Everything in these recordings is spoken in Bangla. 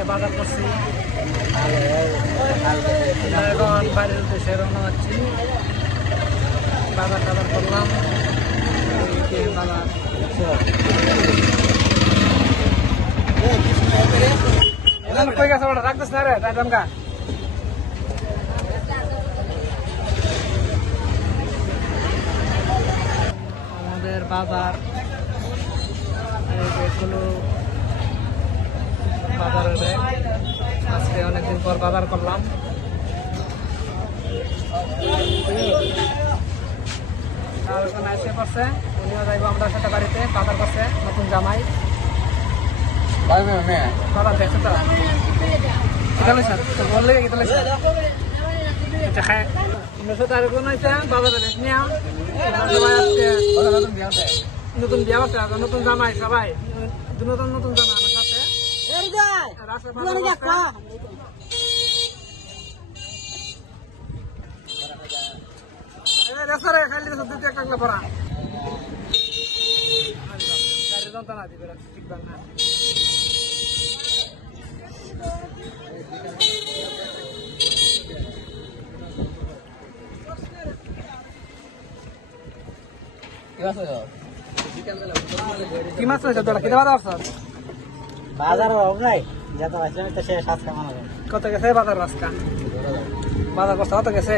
আজকে বাজার করছি। এখন বাড়ির উদ্দেশ্যে রওনা হচ্ছি। বাজার টাজার করলাম। বাজার কই গেছে ওটা রাখতেছ না রে টাইমকা। আমাদের বাজার এগুলো বাজারে আজকে অনেকদিন পর বাজার করলাম। আর ওখানে এসে পড়ছে উনিও যাইব আমরা সাথে বাড়িতে বাজার করছে নতুন জামাই বাজার দেখছে তো বললে খায় তার কোনো বাজারে বেশ নিয়া নতুন বিয়া করছে নতুন জামাই সবাই নতুন নতুন জামাই আমার সাথে খালি দুটি একটা পড়া যন্ত্রণা দিবে ঠিক না কি মাছ রয়েছে তোরা কিনে বাজার বাজার নাই যত আছে তো সে 7 টাকা মানা কত গেছে বাজার রাস্তা বাজার করছে কত গেছে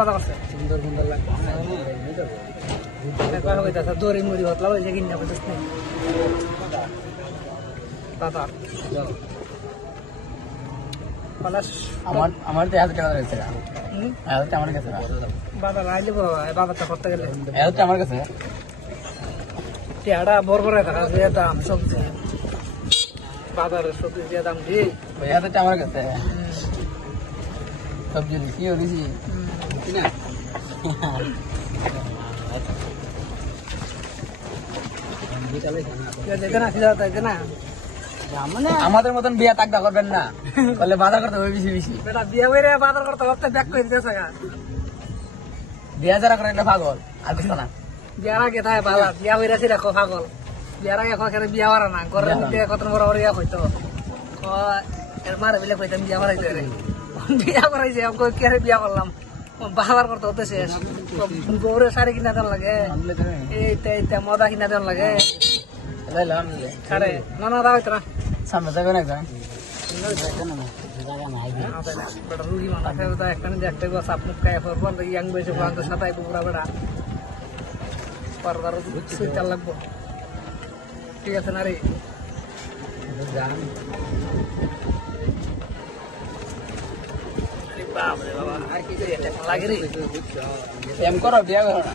বাজার করছে সুন্দর সুন্দর লাগছে দড়ি মুড়ি হতলা হয়েছে কিনা বুঝিস বাজার আমার তো 1000 টাকা রয়েছে আমার কাছে বাজার আইলে বাজারটা করতে গেলে আমার কাছে টেয়াটা বড় বড় থাকা যে দাম সবজি বাজারের সবজি যে দাম ঠিক আমার কাছে সবজি কি হয়েছি না না আমাদের মতন বিয়া তাকদা করবেন না বলে বাজার করতে হবে বেশি বেশি বেটা বিয়া করে বাজার করতে হবে ব্যাক করে দিতেছে বিয়া যারা করেন না পাগল আর কিছু না বিয়ার আগে তাই ভালো বিয়া হইরাছি দেখো পাগল বিয়ার আগে এখন বিয়া হওয়ার না ঘরের মধ্যে কত বড় বড় ইয়া হইতো এর মারে বিলে কইতাম বিয়া করাইতে রে বিয়া করাইছে কে বিয়া করলাম বাবার করতে হতে শেষ গৌরে শাড়ি কিনা দেন লাগে এইটা মদা কিনা দেন লাগে না না দাও না সামনে যাবেন একদম রুগী মানুষ একখানে দেখতে সাপ মুখ খাই পড়বো ইয়াং বয়সে পর্যন্ত সাঁতাই পুকুরা বেড়া পরবার সুইটার লাগবো ঠিক আছে না রে বাবা লাগে রে এম করো বিয়া করো না